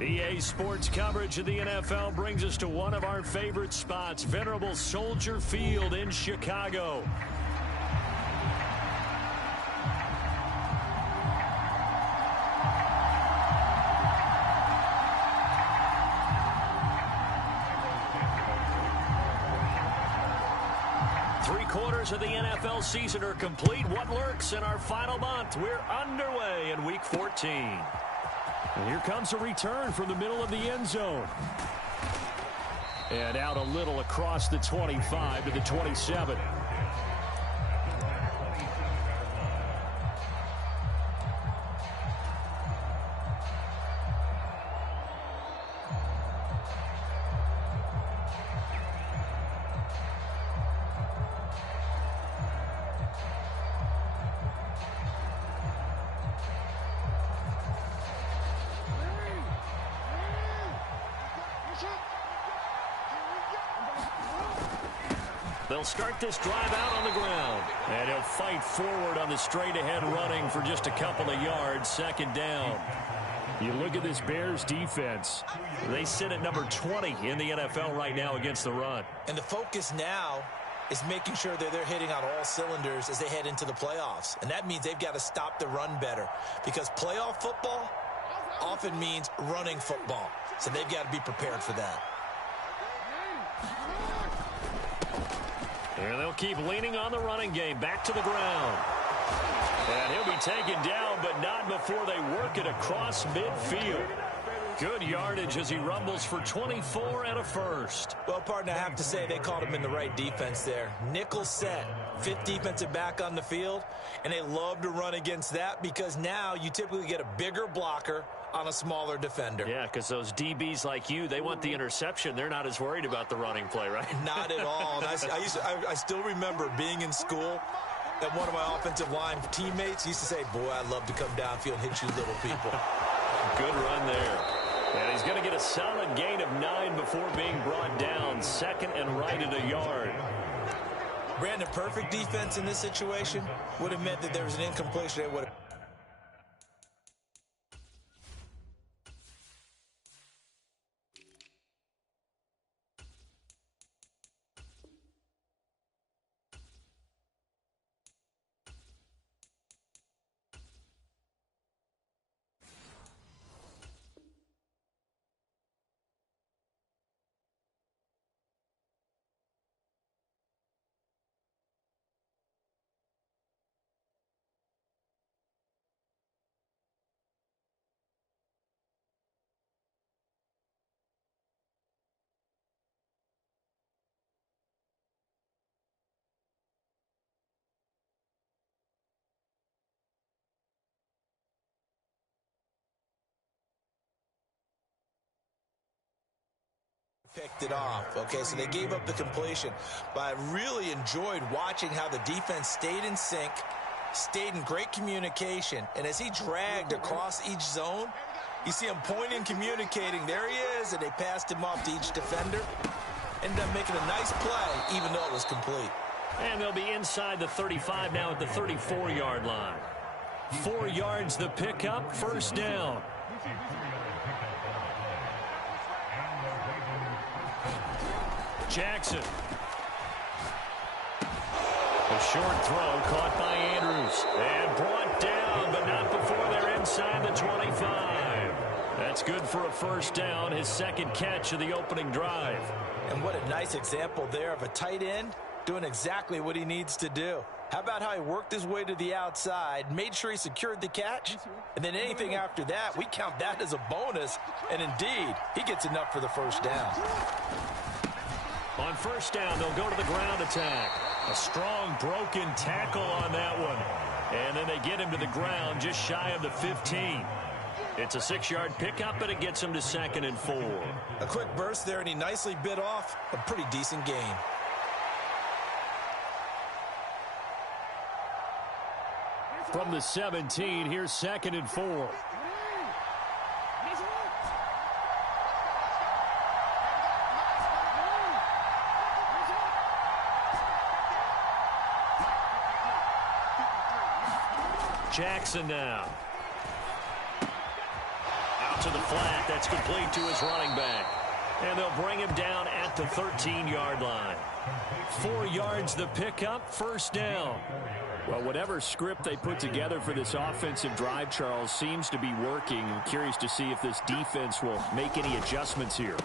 EA Sports coverage of the NFL brings us to one of our favorite spots, venerable Soldier Field in Chicago. Three-quarters of the NFL season are complete. What lurks in our final month? We're underway in Week 14. And here comes a return from the middle of the end zone. And out a little across the 25 to the 27. They'll start this drive out on the ground. And he'll fight forward on the straight-ahead running for just a couple of yards. Second down. You look at this Bears defense. They sit at number 20 in the NFL right now against the run. And the focus now is making sure that they're hitting on all cylinders as they head into the playoffs. And that means they've got to stop the run better. Because playoff football often means running football. So they've got to be prepared for that. And they'll keep leaning on the running game. Back to the ground. And he'll be taken down, but not before they work it across midfield. Good yardage as he rumbles for 24 and a first. Well, partner, I have to say they called him in the right defense there. Nickel set, fifth defensive back on the field, and they love to run against that because now you typically get a bigger blocker on a smaller defender. Yeah, because those DBs like you, they want the interception. They're not as worried about the running play, right? Not at all. And I still remember being in school, and one of my offensive line teammates used to say, boy, I'd love to come downfield and hit you little people. Good run there. And he's going to get a solid gain of 9 before being brought down. Second and right at a yard. Brandon, perfect defense in this situation would have meant that there was an incompletion. It would have. Picked it off. Okay, so they gave up the completion. But I really enjoyed watching how the defense stayed in sync, stayed in great communication, and as he dragged across each zone, you see him pointing, communicating. There he is, and they passed him off to each defender. Ended up making a nice play, even though it was complete. And they'll be inside the 35 now at the 34-yard line. 4 yards the pickup, first down. Jackson. A short throw caught by Andrews. And brought down, but not before they're inside the 25. That's good for a first down, his second catch of the opening drive. And what a nice example there of a tight end doing exactly what he needs to do. How about how he worked his way to the outside, made sure he secured the catch, and then anything after that, we count that as a bonus. And indeed, he gets enough for the first down. On first down, they'll go to the ground attack. A strong broken tackle on that one. And then they get him to the ground just shy of the 15. It's a 6-yard pickup, but it gets him to 2nd and 4. A quick burst there, and he nicely bit off a pretty decent gain. From the 17, here's 2nd and 4. Jackson now. Out out to the flat. That's complete to his running back. And they'll bring him down at the 13-yard line. 4 yards the pickup, first down. Well, whatever script they put together for this offensive drive, Charles, seems to be working. I'm curious to see if this defense will make any adjustments here.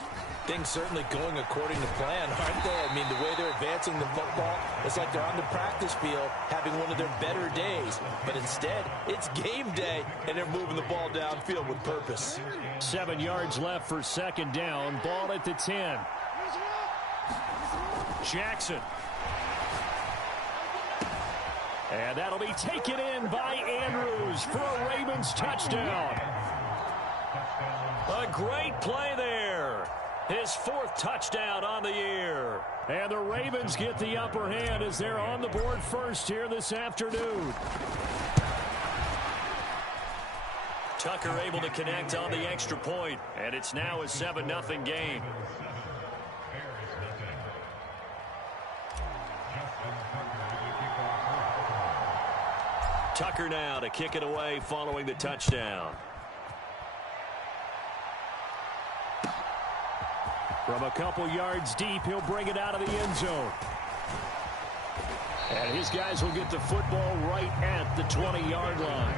Things certainly going according to plan, aren't they? I mean, the way they're advancing the football, it's like they're on the practice field having one of their better days. But instead, it's game day, and they're moving the ball downfield with purpose. 7 yards left for second down. Ball at the 10. Jackson. And that'll be taken in by Andrews for a Ravens touchdown. A great play there. His 4th touchdown on the year. And the Ravens get the upper hand as they're on the board first here this afternoon. Tucker able to connect on the extra point, and it's now a 7-0 game. Tucker now to kick it away following the touchdown. From a couple yards deep, he'll bring it out of the end zone. And his guys will get the football right at the 20-yard line.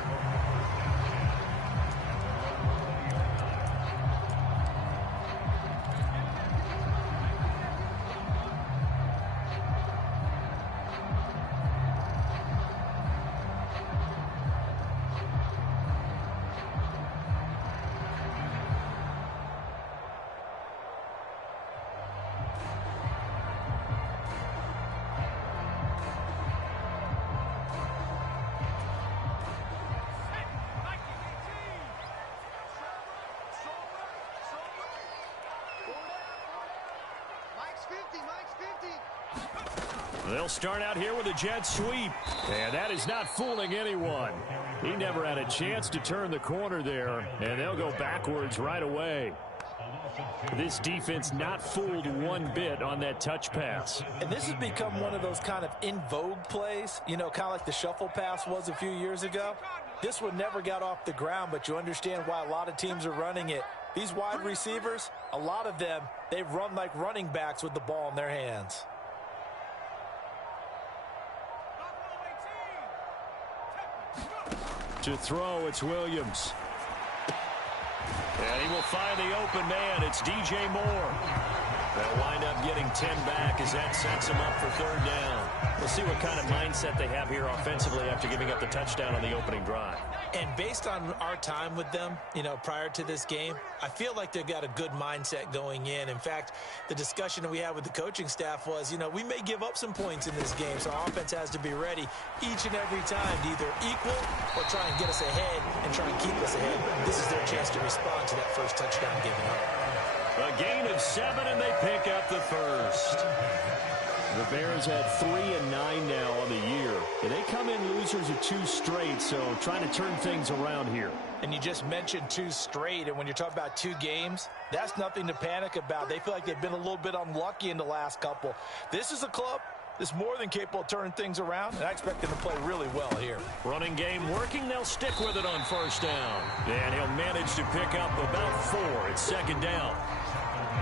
They'll start out here with a jet sweep, and that is not fooling anyone. He never had a chance to turn the corner there, and they'll go backwards right away. This defense not fooled one bit on that touch pass. And this has become one of those kind of in vogue plays, you know, kind of like the shuffle pass was a few years ago. This one never got off the ground, but you understand why a lot of teams are running it. These wide receivers, a lot of them, they run like running backs with the ball in their hands. To throw, it's Williams. And he will find the open man. It's DJ Moore. They'll wind up getting 10 back as that sets them up for third down. We'll see what kind of mindset they have here offensively after giving up the touchdown on the opening drive. And based on our time with them, you know, prior to this game, I feel like they've got a good mindset going in. In fact, the discussion that we had with the coaching staff was, you know, we may give up some points in this game, so our offense has to be ready each and every time to either equal or try and get us ahead and try and keep us ahead. This is their chance to respond to that first touchdown given up. A gain of 7, and they pick up the first. The Bears had 3-9 now on the year. And they come in losers of 2 straight, so trying to turn things around here. And you just mentioned 2 straight, and when you're talking about 2 games, that's nothing to panic about. They feel like they've been a little bit unlucky in the last couple. This is a club that's more than capable of turning things around, and I expect them to play really well here. Running game working. They'll stick with it on first down. And he'll manage to pick up about 4 at second down.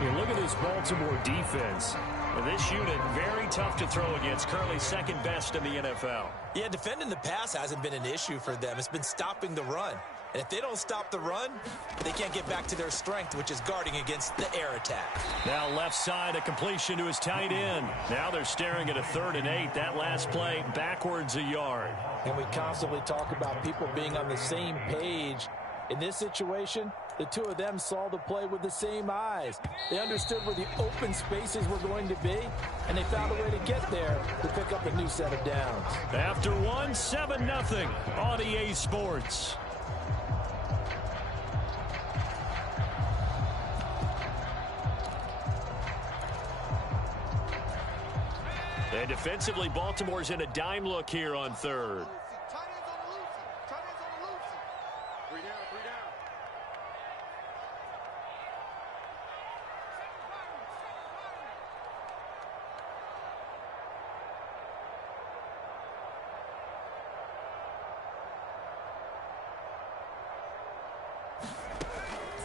You look at this Baltimore defense. This unit, very tough to throw against. Currently second best in the NFL. Yeah, defending the pass hasn't been an issue for them. It's been stopping the run. And if they don't stop the run, they can't get back to their strength, which is guarding against the air attack. Now left side, a completion to his tight end. Now they're staring at a 3rd and 8. That last play, backwards a yard. And we constantly talk about people being on the same page. In this situation, the 2 of them saw the play with the same eyes. They understood where the open spaces were going to be, and they found a way to get there to pick up a new set of downs. After 1, 7-0 on EA Sports. And defensively, Baltimore's in a dime look here on 3rd.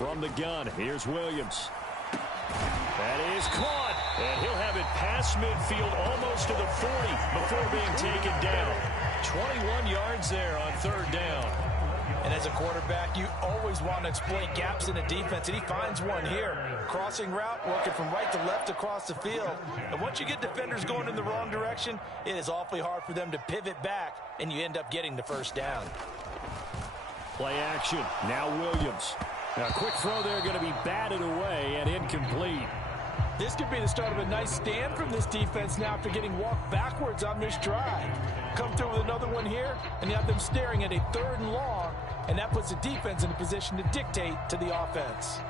From the gun, here's Williams. That is caught, and he'll have it past midfield almost to the 40 before being taken down. 21 yards there on third down. And as a quarterback, you always want to exploit gaps in the defense, and he finds one here. Crossing route, working from right to left across the field. And once you get defenders going in the wrong direction, it is awfully hard for them to pivot back, and you end up getting the first down. Play action. Now Williams. A quick throw there, going to be batted away and incomplete. This could be the start of a nice stand from this defense now after getting walked backwards on this drive. Come through with another one here, and you have them staring at a 3rd and long, and that puts the defense in a position to dictate to the offense.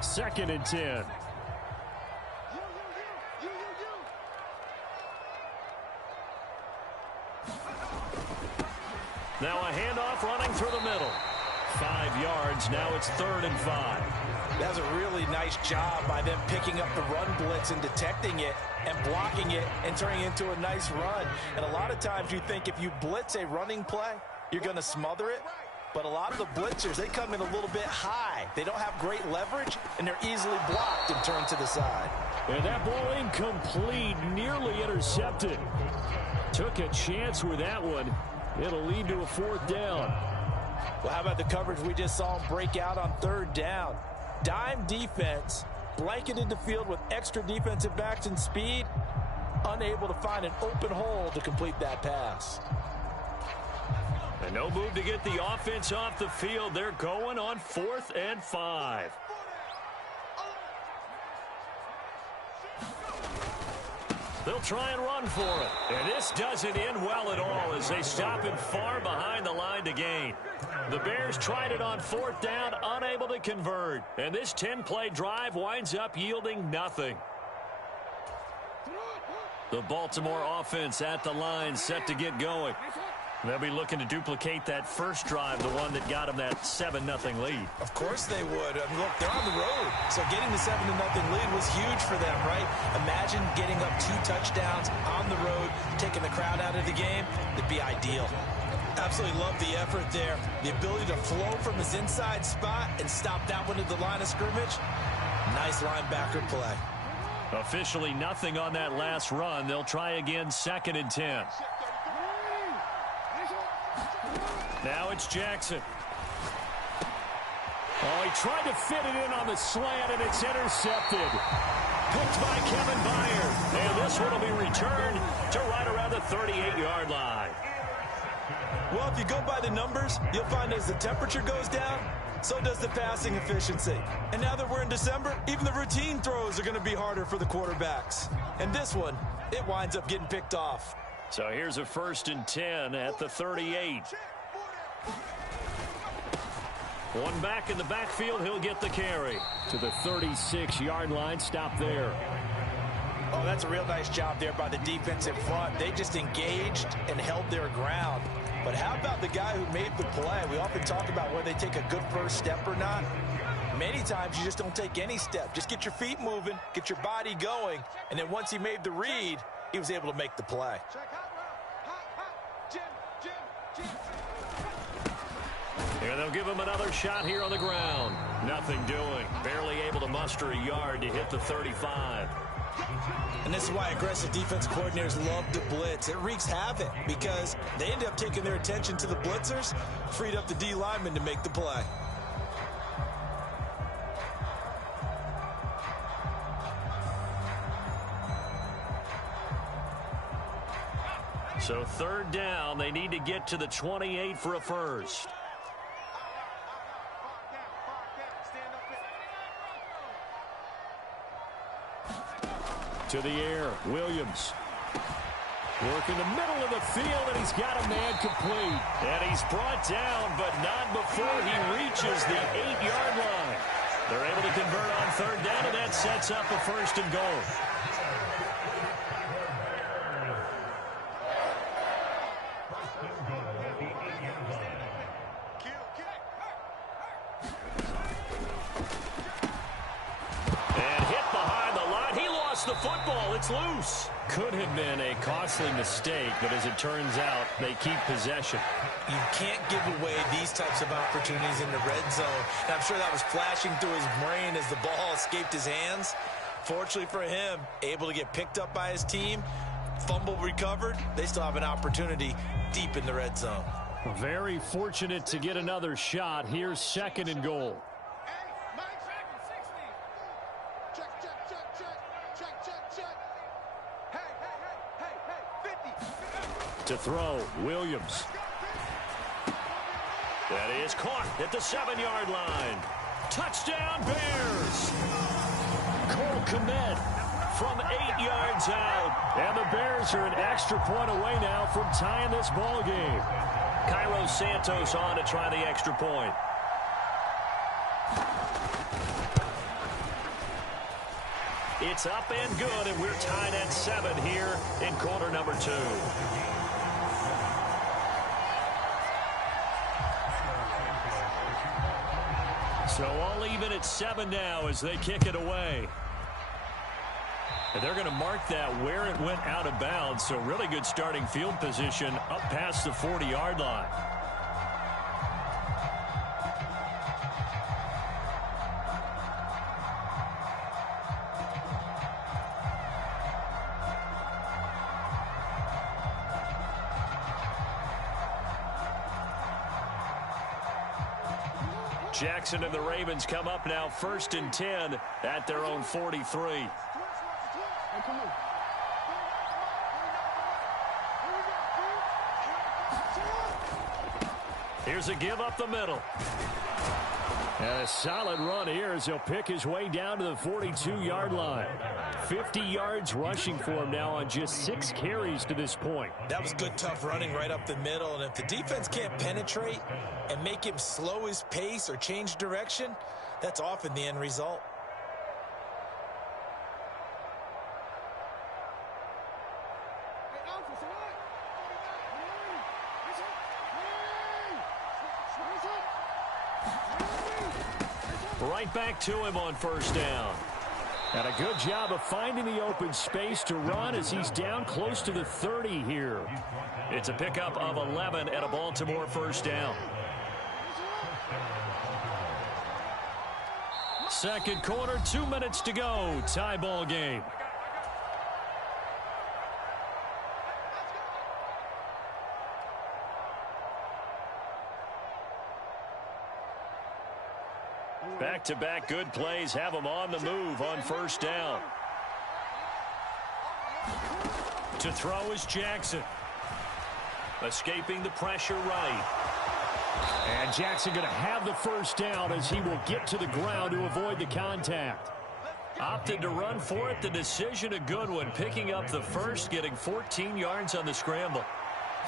Second and 10. Now a handoff running through the middle. 5 yards. Now it's 3rd and 5. That's a really nice job by them picking up the run blitz and detecting it and blocking it and turning it into a nice run. And a lot of times you think if you blitz a running play, you're going to smother it. But a lot of the blitzers, they come in a little bit high. They don't have great leverage, and they're easily blocked and turned to the side. And that ball incomplete, nearly intercepted. Took a chance with that one. It'll lead to a 4th down. Well, how about the coverage we just saw him break out on 3rd down? Dime defense, blanketed the field with extra defensive backs and speed, unable to find an open hole to complete that pass. And no move to get the offense off the field. They're going on 4th and 5. They'll try and run for it. And this doesn't end well at all as they stop him far behind the line to gain. The Bears tried it on 4th down, unable to convert. And this 10-play drive winds up yielding nothing. The Baltimore offense at the line, set to get going. They'll be looking to duplicate that first drive, the one that got them that 7-0 lead. Of course they would. I mean, look, they're on the road. So getting the 7-0 lead was huge for them, right? Imagine getting up 2 touchdowns on the road, taking the crowd out of the game. It'd be ideal. Absolutely love the effort there. The ability to flow from his inside spot and stop that one at the line of scrimmage. Nice linebacker play. Officially nothing on that last run. They'll try again, 2nd and 10. Now it's Jackson. Oh, he tried to fit it in on the slant, and it's intercepted. Picked by Kevin Byard. And this one will be returned to right around the 38-yard line. Well, if you go by the numbers, you'll find as the temperature goes down, so does the passing efficiency. And now that we're in December, even the routine throws are going to be harder for the quarterbacks. And this one, it winds up getting picked off. So here's a 1st and 10 at the 38. One back in the backfield, he'll get the carry to the 36-yard line. Stop there. Oh, that's a real nice job there by the defensive front. They just engaged and held their ground. But how about the guy who made the play? We often talk about whether they take a good first step or not. Many times you just don't take any step. Just get your feet moving, get your body going, and then once he made the read, he was able to make the play. Here they'll give him another shot here on the ground. Nothing doing. Barely able to muster a yard to hit the 35. And this is why aggressive defense coordinators love to blitz. It wreaks havoc because they end up taking their attention to the blitzers, freed up the D lineman to make the play. So 3rd down, they need to get to the 28 for a first. To the air, Williams. Working the middle of the field, and he's got a man complete. And he's brought down, but not before he reaches the 8-yard line. They're able to convert on 3rd down, and that sets up a 1st and goal. The football, it's loose. could have been a costly mistake, but as it turns out, they keep possession. You can't give away these types of opportunities in the red zone. And I'm sure that was flashing through his brain as the ball escaped his hands. Fortunately for him, able to get picked up by his team, fumble recovered. They still have an opportunity deep in the red zone. Very fortunate to get another shot. Here's 2nd and goal. To throw, Williams. That is caught at the 7-yard line. Touchdown, Bears! Cole Kmet from 8 yards out. And the Bears are an extra point away now from tying this ball game. Cairo Santos on to try the extra point. It's up and good, and we're tied at 7 here in quarter number 2. So all even at 7 now as they kick it away. And they're going to mark that where it went out of bounds. So really good starting field position up past the 40-yard line. Jackson and the Ravens come up now 1st and 10 at their own 43. Here's a give up the middle. And a solid run here as he'll pick his way down to the 42-yard line. 50 yards rushing for him now on just 6 carries to this point. That was good, tough running right up the middle. And if the defense can't penetrate and make him slow his pace or change direction, that's often the end result. Right back to him on 1st down. And a good job of finding the open space to run as he's down close to the 30 here. It's a pickup of 11 at a Baltimore 1st down. 2nd quarter, 2 minutes to go. Tie ball game. Back-to-back good plays have them on the move on 1st down. To throw is Jackson. Escaping the pressure right. And Jackson going to have the 1st down as he will get to the ground to avoid the contact. Opted to run for it. The decision a good one. Picking up the 1st, getting 14 yards on the scramble.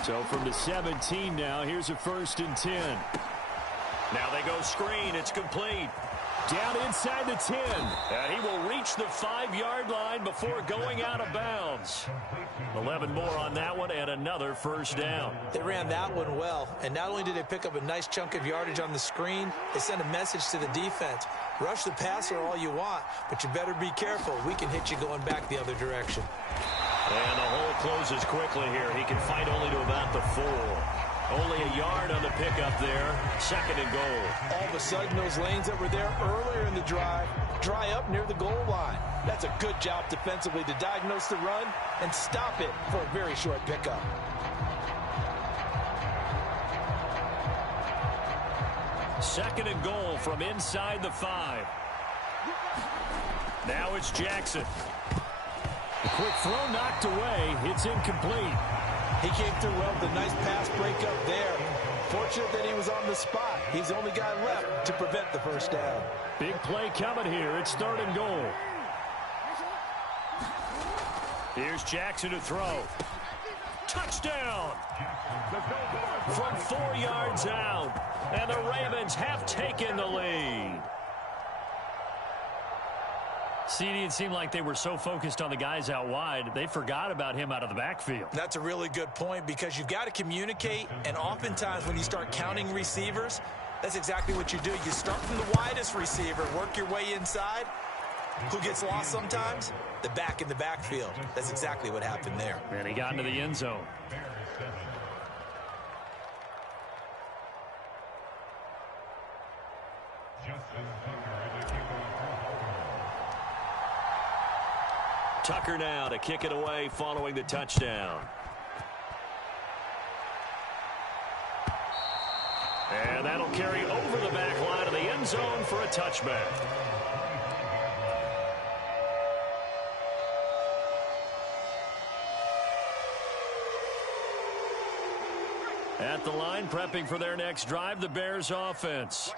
So from the 17 now, here's a 1st and 10. Now they go screen. It's complete. Down inside the 10. And he will reach the 5-yard line before going out of bounds. 11 more on that one and another 1st down. They ran that one well. And not only did they pick up a nice chunk of yardage on the screen, they sent a message to the defense. Rush the passer all you want, but you better be careful. We can hit you going back the other direction. And the hole closes quickly here. He can fight only to about the 4. Only a yard on the pickup there. 2nd and goal. All of a sudden, those lanes that were there earlier in the drive dry up near the goal line. That's a good job defensively to diagnose the run and stop it for a very short pickup. Second and goal from inside the 5. Now it's Jackson. The quick throw knocked away. It's incomplete. He came through well with a nice pass breakup there. Fortunate that he was on the spot. He's the only guy left to prevent the 1st down. Big play coming here. It's 3rd and goal. Here's Jackson to throw. Touchdown! From 4 yards out. And the Ravens have taken the lead. CD, it seemed like they were so focused on the guys out wide, they forgot about him out of the backfield. That's a really good point because you've got to communicate, and oftentimes when you start counting receivers, that's exactly what you do. You start from the widest receiver, work your way inside, Who gets lost sometimes? The back in the backfield. That's exactly what happened there. And he got into the end zone. Tucker now to kick it away following the touchdown. And that'll carry over the back line of the end zone for a touchback. At the line, prepping for their next drive, the Bears offense.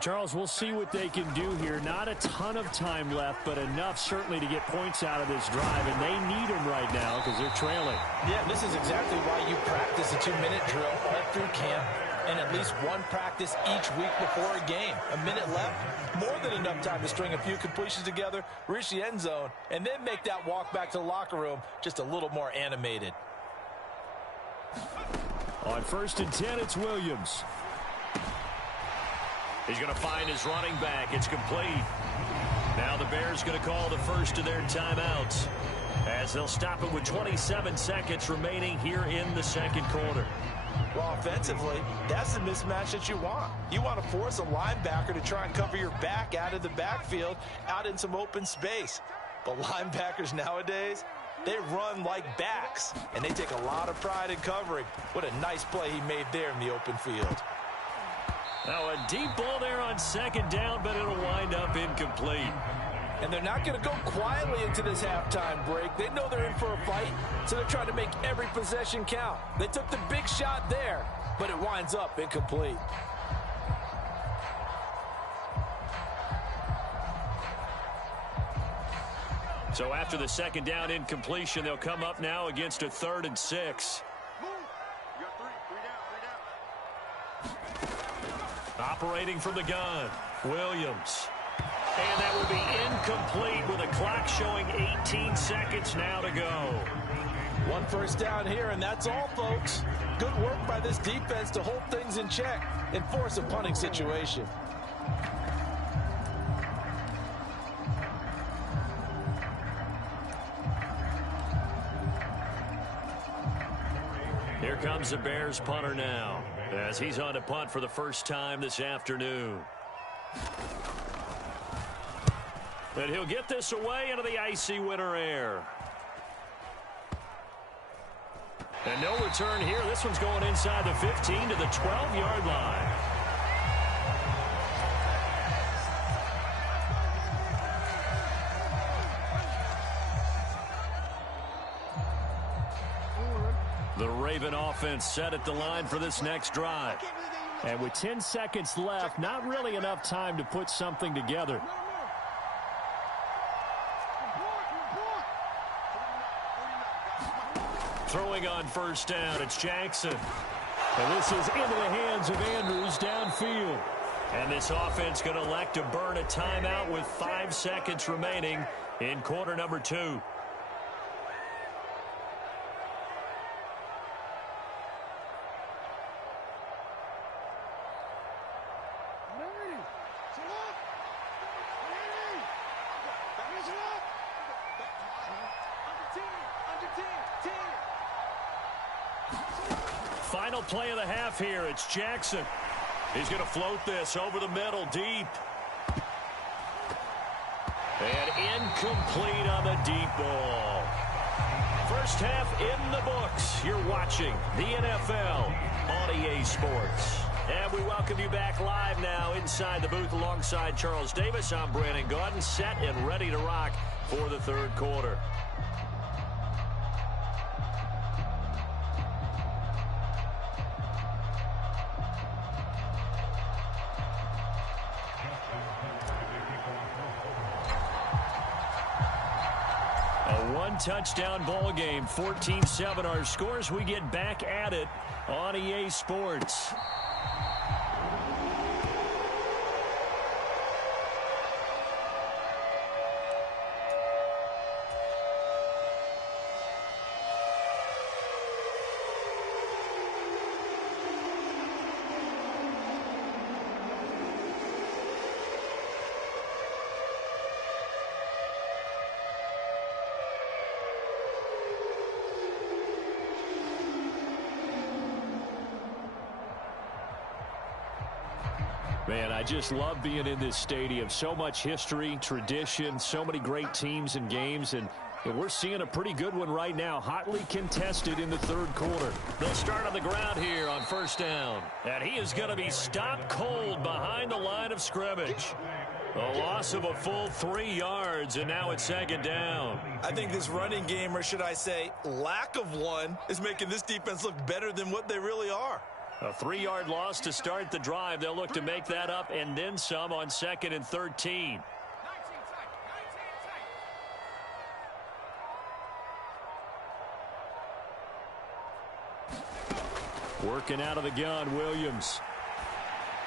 Charles, we'll see what they can do here. Not a ton of time left, but enough certainly to get points out of this drive, and they need them right now because they're trailing. Yeah, this is exactly why you practice a 2-minute drill all through camp and at least one practice each week before a game. A minute left, more than enough time to string a few completions together, reach the end zone, and then make that walk back to the locker room just a little more animated. On 1st and 10, it's Williams. He's going to find his running back. It's complete. Now the Bears going to call the first of their timeouts as they'll stop it with 27 seconds remaining here in the second quarter. Well, offensively, that's the mismatch that you want. You want to force a linebacker to try and cover your back out of the backfield, out in some open space. But linebackers nowadays, they run like backs, and they take a lot of pride in covering. What a nice play he made there in the open field. Now a deep ball there on 2nd down, but it'll wind up incomplete. And they're not going to go quietly into this halftime break. They know they're in for a fight, so they're trying to make every possession count. They took the big shot there, but it winds up incomplete. So after the 2nd down incompletion, they'll come up now against a 3rd and 6. Operating from the gun, Williams. And that will be incomplete with a clock showing 18 seconds now to go. 1 first down here, and that's all, folks. Good work by this defense to hold things in check and force a punting situation. Here comes the Bears punter now, as he's on to punt for the first time this afternoon. And he'll get this away into the icy winter air. And no return here. This one's going inside the 15 to the 12-yard line. The Raven offense set at the line for this next drive. And with 10 seconds left, not really enough time to put something together. Throwing on 1st down, it's Jackson. And this is into the hands of Andrews downfield. And this offense going to elect to burn a timeout with 5 seconds remaining in quarter number 2. Final play of the half here. It's Jackson. He's going to float this over the middle deep. And incomplete on the deep ball. First half in the books. You're watching the NFL on EA Sports. And we welcome you back live now inside the booth alongside Charles Davis. I'm Brandon Gaudin, set and ready to rock for the 3rd quarter. Touchdown ball game, 14-7 our scores. We get back at it on EA Sports. Man, I just love being in this stadium. So much history, tradition, so many great teams and games, and we're seeing a pretty good one right now, hotly contested in the third quarter. They'll start on the ground here on first down, and he is going to be stopped cold behind the line of scrimmage. A loss of a full 3 yards, and now it's second down. I think this running game, or should I say lack of one, is making this defense look better than what they really are. A 3-yard loss to start the drive. They'll look to make that up and then some on 2nd and 13. Working out of the gun, Williams.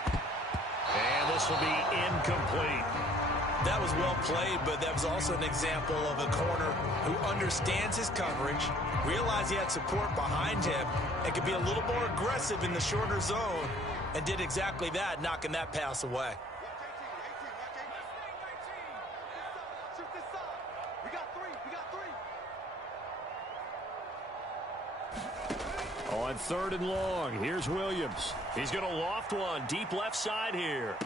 And this will be incomplete. That was well played, but that was also an example of a corner who understands his coverage, realized he had support behind him, and could be a little more aggressive in the shorter zone, and did exactly that, knocking that pass away. On 3rd and long, here's Williams. He's going to loft one deep left side here.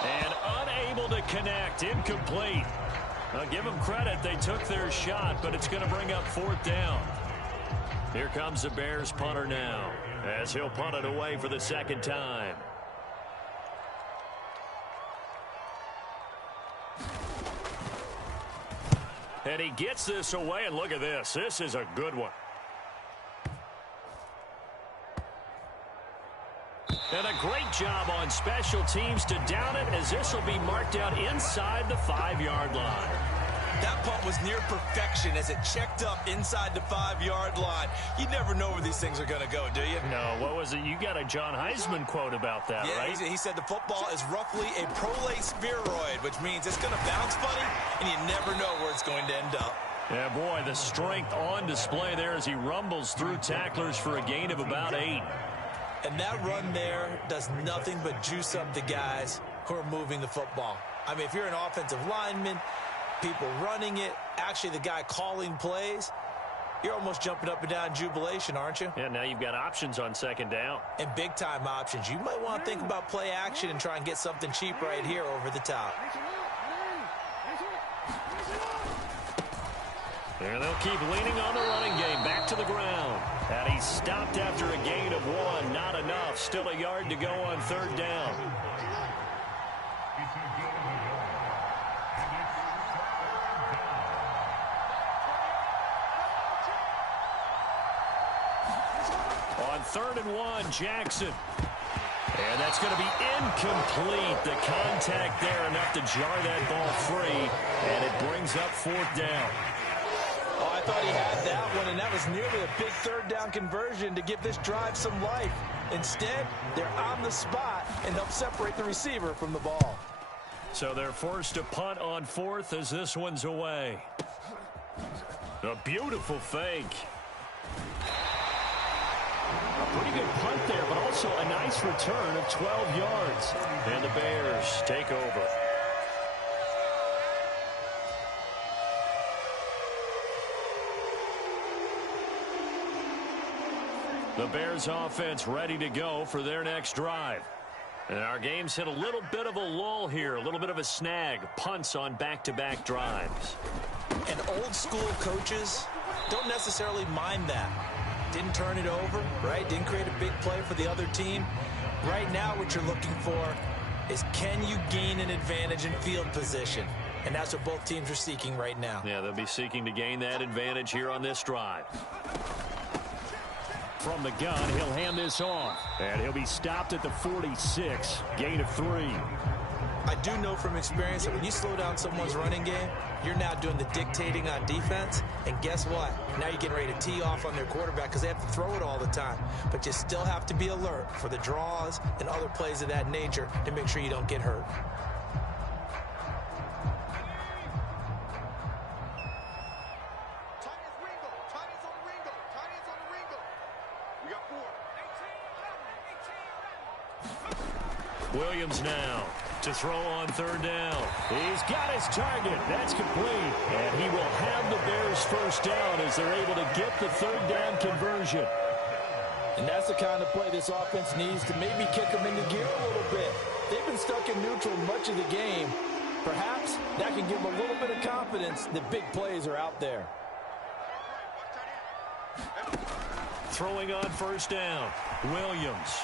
And unable to connect, incomplete. Now give them credit, they took their shot, but it's going to bring up 4th down. Here comes the Bears punter now, as he'll punt it away for the 2nd time. And he gets this away, and look at this. This is a good one. And a great job on special teams to down it, as this will be marked out inside the 5-yard line. That punt was near perfection as it checked up inside the 5-yard line. You never know where these things are going to go, do you? No, what was it? You got a John Heisman quote about that, yeah, right? He said the football is roughly a prolate spheroid, which means it's going to bounce funny, and you never know where it's going to end up. Yeah, boy, the strength on display there as he rumbles through tacklers for a gain of about 8. And that run there does nothing but juice up the guys who are moving the football. I mean, if you're an offensive lineman, people running it, actually the guy calling plays, you're almost jumping up and down in jubilation, aren't you? Yeah, now you've got options on 2nd down. And big-time options. You might want to think about play action and try and get something cheap right here over the top. And they'll keep leaning on the running game. Back to the ground. And he's stopped after a gain of 1. Not enough. Still a yard to go on 3rd down. On 3rd and 1, Jackson. And that's going to be incomplete. The contact there enough to jar that ball free. And it brings up 4th down. Oh, I thought he had that one, and that was nearly a big 3rd down conversion to give this drive some life. Instead, they're on the spot and help separate the receiver from the ball. So they're forced to punt on 4th as this one's away. A beautiful fake. A pretty good punt there, but also a nice return of 12 yards. And the Bears take over. The Bears offense ready to go for their next drive. And our game's hit a little bit of a lull here, a little bit of a snag. Punts on back-to-back drives. And old school coaches don't necessarily mind that. Didn't turn it over, right? Didn't create a big play for the other team. Right now what you're looking for is, can you gain an advantage in field position? And that's what both teams are seeking right now. Yeah, they'll be seeking to gain that advantage here on this drive. From the gun, he'll hand this off. And he'll be stopped at the 46. Gain of 3. I do know from experience that when you slow down someone's running game, you're now doing the dictating on defense. And guess what? Now you're getting ready to tee off on their quarterback because they have to throw it all the time. But you still have to be alert for the draws and other plays of that nature to make sure you don't get hurt. Williams now to throw on 3rd down. He's got his target. That's complete. And he will have the Bears first down as they're able to get the 3rd down conversion. And that's the kind of play this offense needs to maybe kick them into gear a little bit. They've been stuck in neutral much of the game. Perhaps that can give them a little bit of confidence that big plays are out there. Throwing on first down, Williams.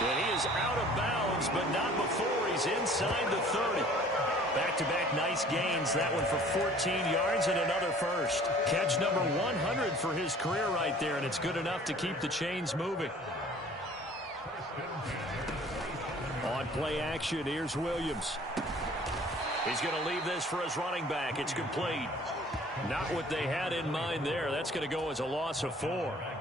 And he is out of bounds, but not before he's inside the 30. Back-to-back nice gains. That one for 14 yards and another first. Catch number 100 for his career right there, and it's good enough to keep the chains moving. On play action, here's Williams. He's going to leave this for his running back. It's complete. Not what they had in mind there. That's going to go as a loss of 4.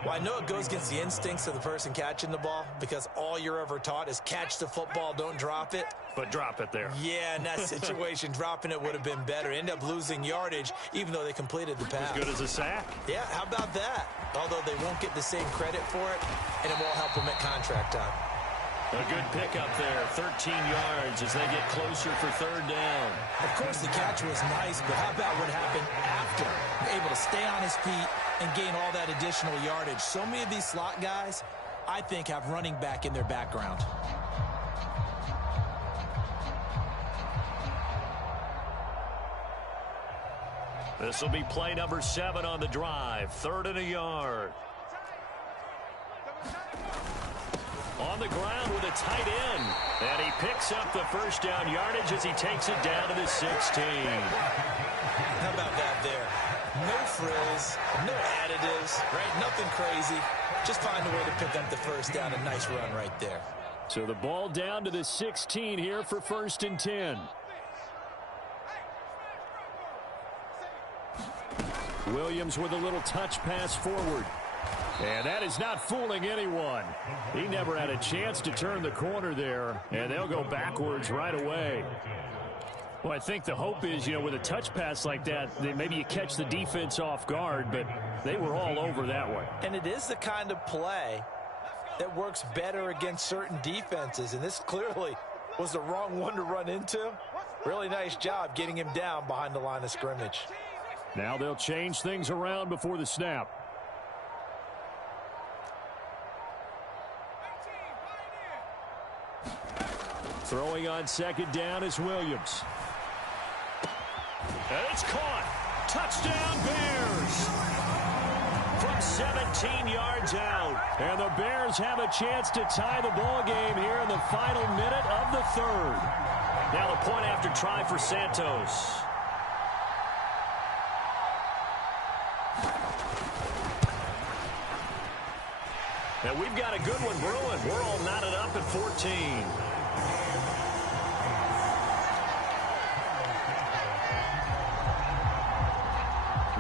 Well, I know it goes against the instincts of the person catching the ball because all you're ever taught is catch the football, don't drop it. But drop it there. Yeah, in that situation, dropping it would have been better. End up losing yardage, even though they completed the pass. As good as a sack. Yeah, how about that? Although they won't get the same credit for it, and it won't help them at contract time. A good pickup there, 13 yards as they get closer for third down. Of course, the catch was nice, but how about what happened after? Able to stay on his feet and gain all that additional yardage. So many of these slot guys, I think, have running back in their background. This will be play number 7 on the drive. 3rd and a yard. On the ground with a tight end. And he picks up the first down yardage as he takes it down to the 16. How about that there? No frills, no additives, right? Nothing crazy. Just find a way to pick up the first down. A nice run right there. So the ball down to the 16 here for 1st and 10. Williams with a little touch pass forward. And that is not fooling anyone. He never had a chance to turn the corner there, and they'll go backwards right away. Well, I think the hope is, with a touch pass like that, maybe you catch the defense off guard, but they were all over that one. And it is the kind of play that works better against certain defenses, and this clearly was the wrong one to run into. Really nice job getting him down behind the line of scrimmage. Now they'll change things around before the snap. Throwing on second down is Williams. And it's caught. Touchdown Bears. From 17 yards out. And the Bears have a chance to tie the ball game here in the final minute of the 3rd. Now the point after try for Santos. And we've got a good one brewing. We're all knotted up at 14.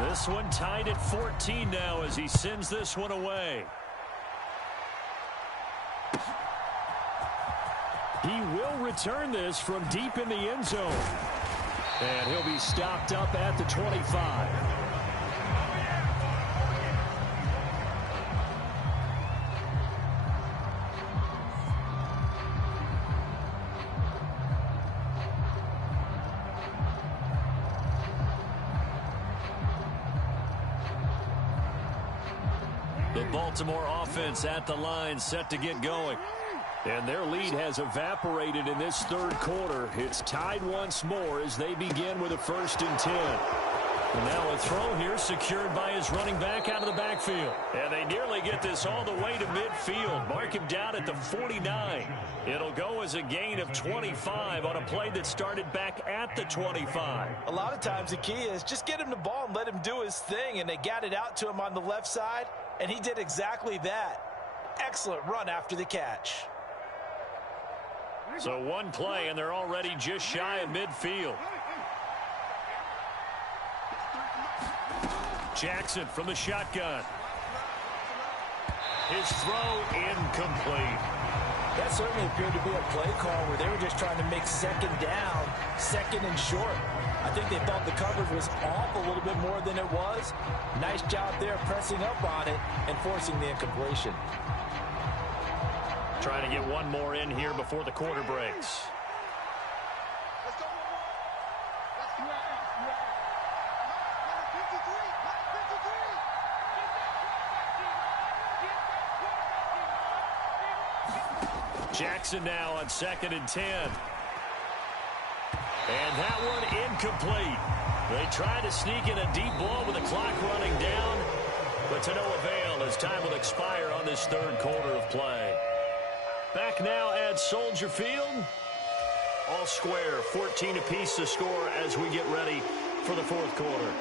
This one tied at 14 now as he sends this one away. He will return this from deep in the end zone. And he'll be stopped up at the 25. Baltimore offense at the line, set to get going. And their lead has evaporated in this 3rd quarter. It's tied once more as they begin with a 1st and 10. And now a throw here secured by his running back out of the backfield. And they nearly get this all the way to midfield. Mark him down at the 49. It'll go as a gain of 25 on a play that started back at the 25. A lot of times the key is just get him the ball and let him do his thing. And they got it out to him on the left side. And he did exactly that. Excellent run after the catch. So one play, and they're already just shy of midfield. Jackson from the shotgun. His throw incomplete. That certainly appeared to be a play call where they were just trying to make second down, second and short. I think they thought the coverage was off a little bit more than it was. Nice job there pressing up on it and forcing the incompletion. Trying to get one more in here before the quarter breaks. Jackson now on 2nd and 10. And that one incomplete. They tried to sneak in a deep ball with the clock running down, but to no avail as time will expire on this third quarter of play. Back now at Soldier Field. All square, 14 apiece to score as we get ready for the fourth quarter.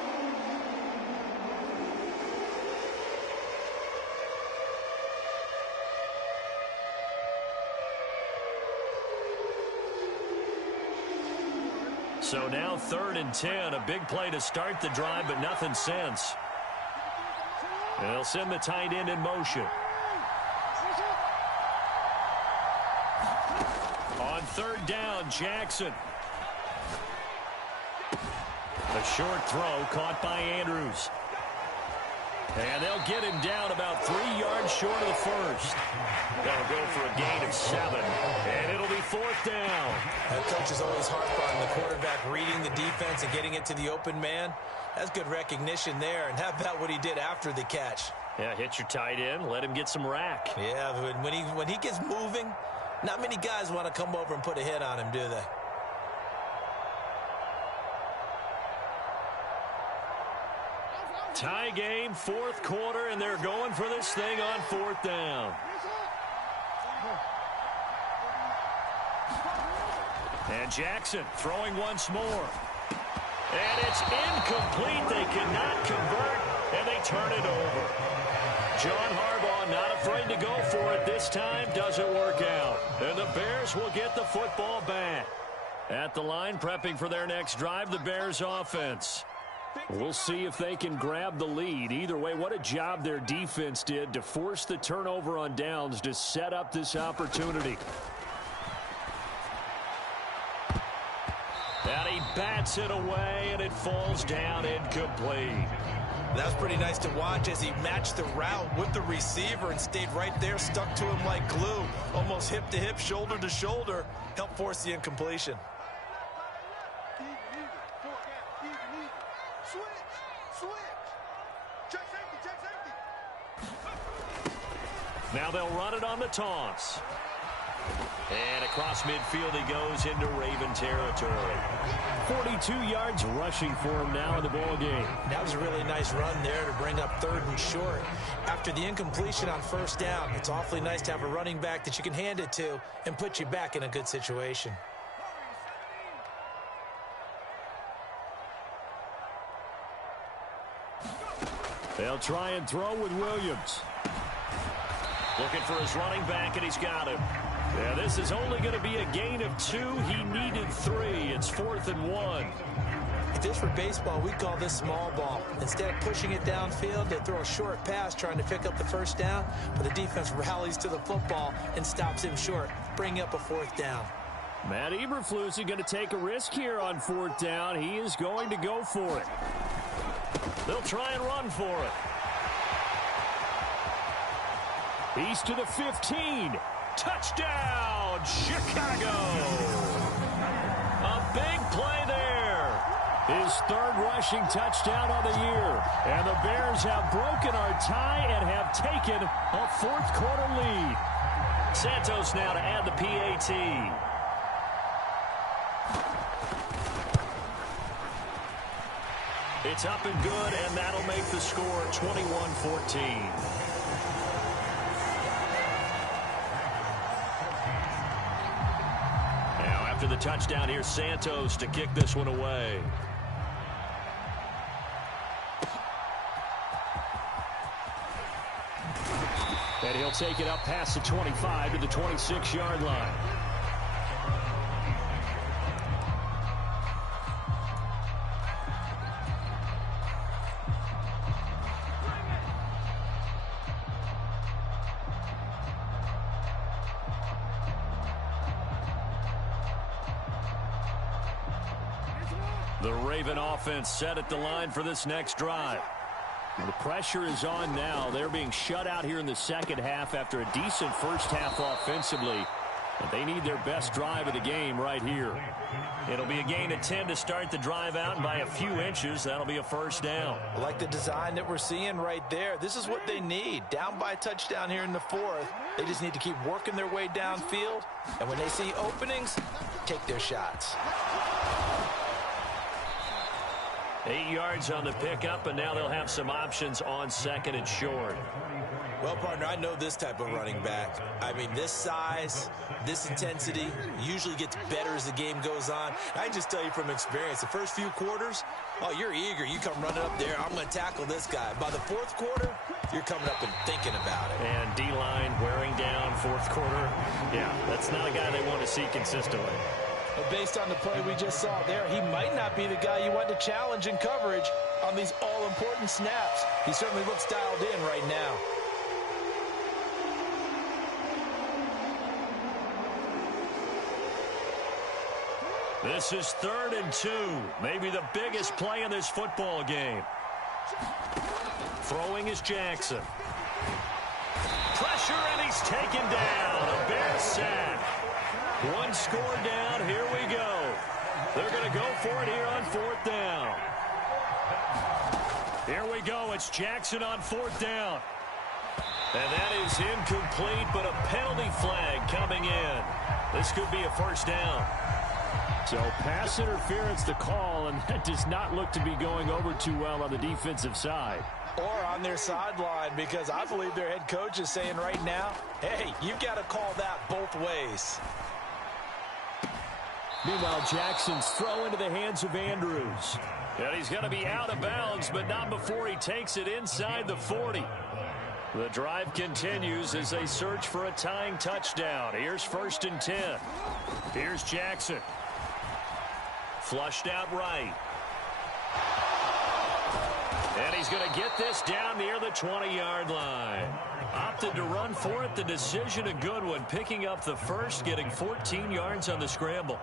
So now 3rd and 10, a big play to start the drive, but nothing since. They'll send the tight end in motion. On 3rd down, Jackson. A short throw caught by Andrews. And they'll get him down about 3 yards short of the first. They'll go for a gain of 7, and it'll be 4th down. And coach is always harped on the quarterback reading the defense and getting it to the open man. That's good recognition there. And how about what he did after the catch? Yeah, hit your tight end, let him get some rack. Yeah, when he gets moving, not many guys want to come over and put a hit on him, do they? Tie game, 4th quarter, and they're going for this thing on 4th down. And Jackson throwing once more. And it's incomplete. They cannot convert, and they turn it over. John Harbaugh not afraid to go for it this time. Doesn't work out. And the Bears will get the football back. At the line, prepping for their next drive, the Bears offense. We'll see if they can grab the lead. Either way, what a job their defense did to force the turnover on downs to set up this opportunity. And he bats it away, and it falls down incomplete. That's pretty nice to watch as he matched the route with the receiver and stayed right there, stuck to him like glue, almost hip to hip, shoulder to shoulder, helped force the incompletion. Now they'll run it on the toss. And across midfield he goes into Raven territory. 42 yards rushing for him now in the ball game. That was a really nice run there to bring up 3rd and short. After the incompletion on 1st down, it's awfully nice to have a running back that you can hand it to and put you back in a good situation. They'll try and throw with Williams. Looking for his running back, and he's got him. Yeah, this is only going to be a gain of 2. He needed 3. It's 4th and 1. If this were baseball, we'd call this small ball. Instead of pushing it downfield, they throw a short pass trying to pick up the 1st down, but the defense rallies to the football and stops him short, bringing up a 4th down. Matt Eberflus is going to take a risk here on 4th down. He is going to go for it. They'll try and run for it. He's to the 15. Touchdown, Chicago. A big play there. His 3rd rushing touchdown on the year. And the Bears have broken our tie and have taken a 4th quarter lead. Santos now to add the PAT. It's up and good, and that'll make the score 21-14. After the touchdown, here's Santos to kick this one away. And he'll take it up past the 25 to the 26-yard line. The Raven offense set at the line for this next drive. The pressure is on now. They're being shut out here in the second half after a decent first half offensively. But they need their best drive of the game right here. It'll be a gain of 10 to start the drive out, and by a few inches, that'll be a first down. I like the design that we're seeing right there. This is what they need. Down by a touchdown here in the fourth. They just need to keep working their way downfield. And when they see openings, take their shots. 8 yards on the pickup, and now they'll have some options on second and short. Well, partner, I know this type of running back. I mean, this size, this intensity usually gets better as the game goes on. I can just tell you from experience, the first few quarters, oh, you're eager. You come running up there, I'm going to tackle this guy. By the fourth quarter, you're coming up and thinking about it. And D-line wearing down fourth quarter. Yeah, that's not a guy they want to see consistently. But based on the play we just saw there, he might not be the guy you want to challenge in coverage on these all-important snaps. He certainly looks dialed in right now. This is 3rd and 2. Maybe the biggest play in this football game. Throwing is Jackson. Pressure, and he's taken down. A Bears sack. One score down. Here we go. They're going to go for it here on 4th down. Here we go. It's Jackson on 4th down. And that is incomplete, but a penalty flag coming in. This could be a first down. So pass interference the call, and that does not look to be going over too well on the defensive side. Or on their sideline, because I believe their head coach is saying right now, hey, you've got to call that both ways. Meanwhile, Jackson's throw into the hands of Andrews. And he's going to be out of bounds, but not before he takes it inside the 40. The drive continues as they search for a tying touchdown. Here's 1st and 10. Here's Jackson. Flushed out right. And he's going to get this down near the 20-yard line. Opted to run for it. The decision a good one. Picking up the first, getting 14 yards on the scramble.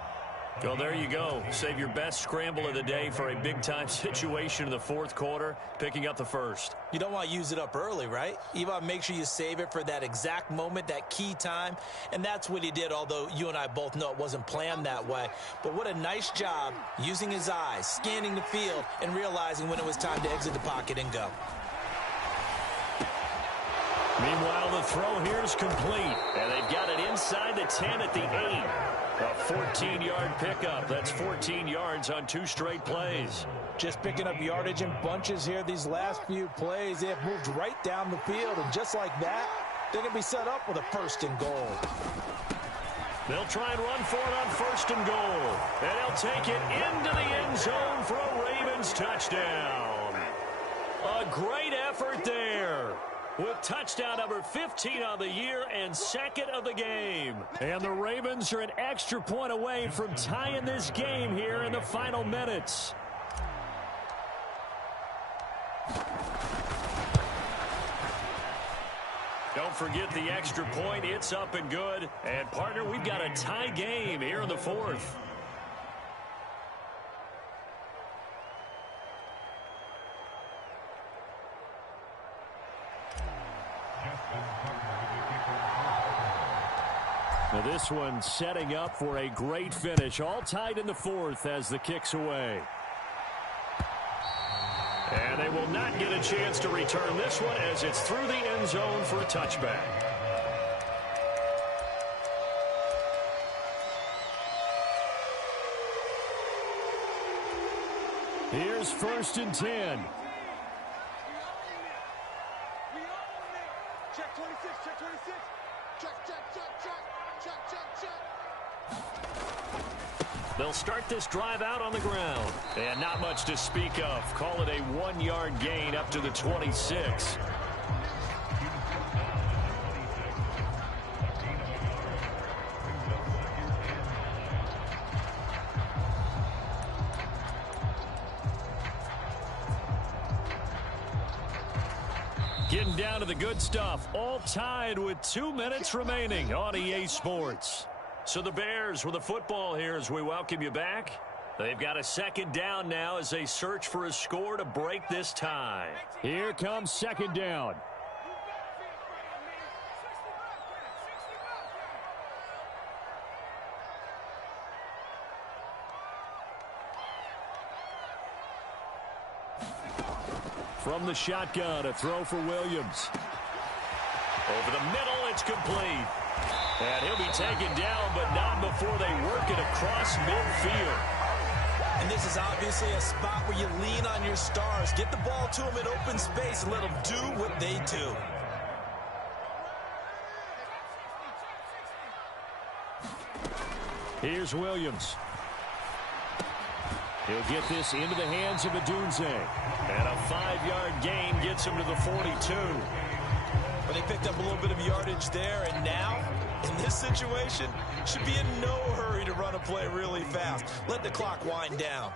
Well, there you go. Save your best scramble of the day for a big-time situation in the fourth quarter, picking up the first. You don't want to use it up early, right? You want to make sure you save it for that exact moment, that key time. And that's what he did, although you and I both know it wasn't planned that way. But what a nice job using his eyes, scanning the field, and realizing when it was time to exit the pocket and go. Meanwhile, the throw here is complete. And they've got it inside the 10 at the 8. A 14-yard pickup. That's 14 yards on 2 straight plays. Just picking up yardage in bunches here these last few plays. They have moved right down the field, and just like that, they're going to be set up with a 1st and goal. They'll try and run for it on 1st and goal. And they'll take it into the end zone for a Ravens touchdown. A great effort there, with touchdown number 15 on the year and 2nd of the game. And the Ravens are an extra point away from tying this game here in the final minutes. Don't forget the extra point. It's up and good. And, partner, we've got a tie game here in the 4th. Now this one setting up for a great finish. All tied in the 4th as the kick's away. And they will not get a chance to return this one as it's through the end zone for a touchback. Here's 1st and 10. Check 26, check 26. Check. They'll start this drive out on the ground. And not much to speak of. Call it a 1-yard gain up to the 26. Getting down to the good stuff. All tied with 2 minutes remaining on EA Sports. So the Bears with the football here as we welcome you back. They've got a 2nd down now as they search for a score to break this tie. Here comes 2nd down. From the shotgun, a throw for Williams. Over the middle, it's complete. And he'll be taken down, but not before they work it across midfield. And this is obviously a spot where you lean on your stars. Get the ball to them in open space and let them do what they do. Here's Williams. He'll get this into the hands of Odunze. And a 5-yard gain gets him to the 42. But they picked up a little bit of yardage there, and now, in this situation, should be in no hurry to run a play really fast. Let the clock wind down.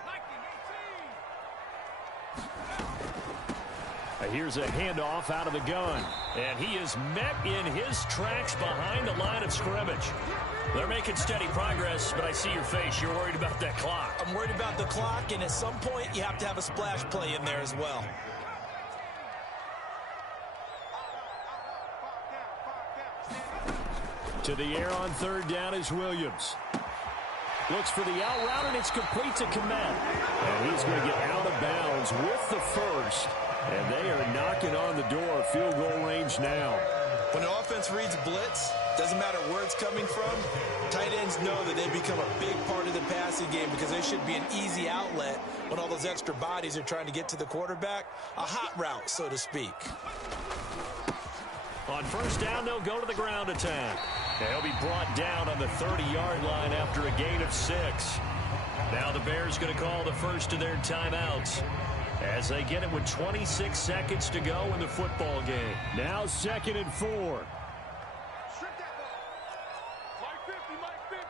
Here's a handoff out of the gun. And he is met in his tracks behind the line of scrimmage. They're making steady progress, but I see your face. You're worried about that clock. I'm worried about the clock, and at some point, you have to have a splash play in there as well. To the air on third down is Williams. Looks for the out route, and it's complete to Kmet. And he's going to get out of bounds with the first. And they are knocking on the door. Field goal range now. When an offense reads blitz, doesn't matter where it's coming from, tight ends know that they become a big part of the passing game because they should be an easy outlet when all those extra bodies are trying to get to the quarterback. A hot route, so to speak. On first down, they'll go to the ground attack. They'll be brought down on the 30-yard line after a gain of 6. Now the Bears going to call the first of their timeouts as they get it with 26 seconds to go in the football game. Now 2nd and 4. Strip that ball. Mike 50, Mike 50.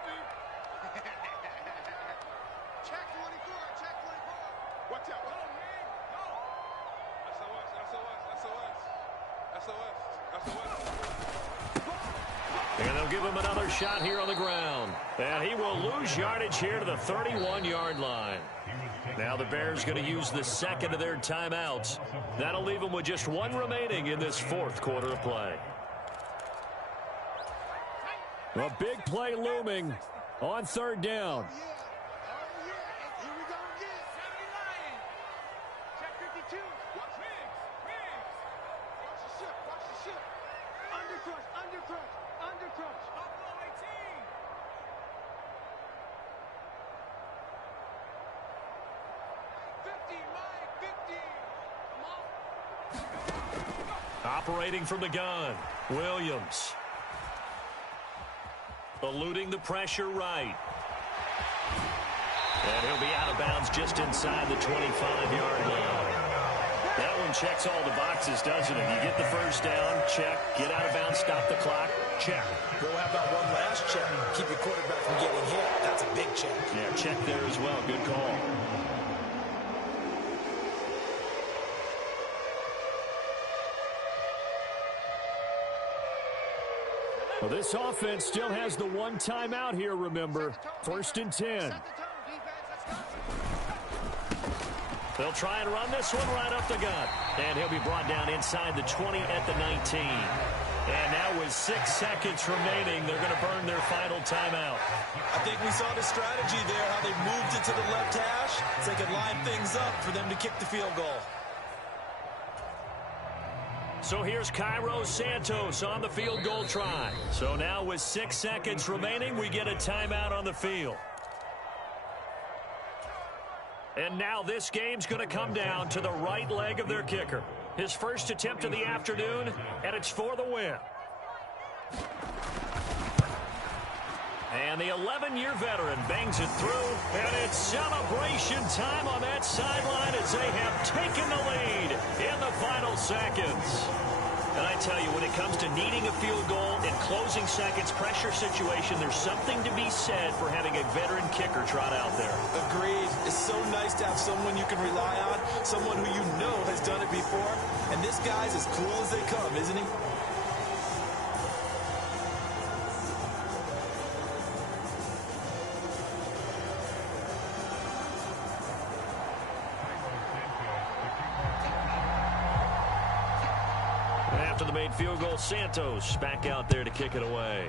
Check 24, check 24. Watch out. Go, man. Go. SOS. And they'll give him another shot here on the ground. And he will lose yardage here to the 31-yard line. Now the Bears going to use the second of their timeouts. That'll leave them with just one remaining in this fourth quarter of play. A big play looming on third down. Operating from the gun, Williams. Eluding the pressure right. And he'll be out of bounds just inside the 25-yard line. That one checks all the boxes, doesn't it? You get the first down, check. Get out of bounds, stop the clock, check. Well, how about one last check? Keep your quarterback from getting hit. That's a big check. Yeah, check there as well. Good call. Well, this offense still has the one timeout here, remember. 1st and 10. They'll try and run this one right up the gut. And he'll be brought down inside the 20 at the 19. And now with 6 seconds remaining, they're going to burn their final timeout. I think we saw the strategy there, how they moved it to the left hash so they could line things up for them to kick the field goal. So here's Cairo Santos on the field goal try. So now with 6 seconds remaining, we get a timeout on the field. And now this game's going to come down to the right leg of their kicker. His first attempt of the afternoon, and it's for the win. And the 11-year veteran bangs it through, and it's celebration time on that sideline as they have taken the lead in the final seconds. And I tell you, when it comes to needing a field goal in closing seconds, pressure situation, there's something to be said for having a veteran kicker trot out there. Agreed. It's so nice to have someone you can rely on, someone who you know has done it before. And this guy's as cool as they come, isn't he? After the made field goal, Santos back out there to kick it away.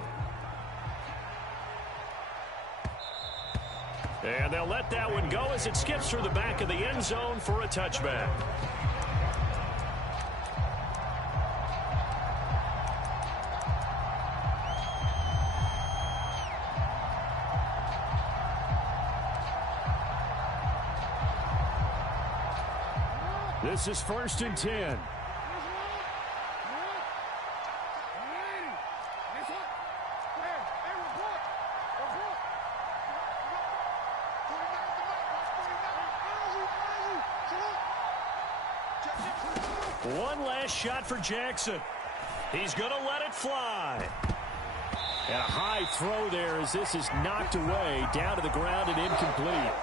And they'll let that one go as it skips through the back of the end zone for a touchback. This is 1st and 10. One last shot for Jackson. He's going to let it fly. And a high throw there as this is knocked away, down to the ground and incomplete.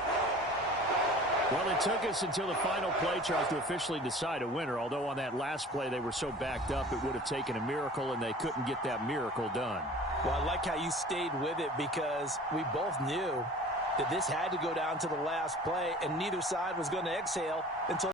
Well, it took us until the final play, Charles, to officially decide a winner, although on that last play they were so backed up it would have taken a miracle, and they couldn't get that miracle done. Well, I like how you stayed with it because we both knew that this had to go down to the last play, and neither side was going to exhale until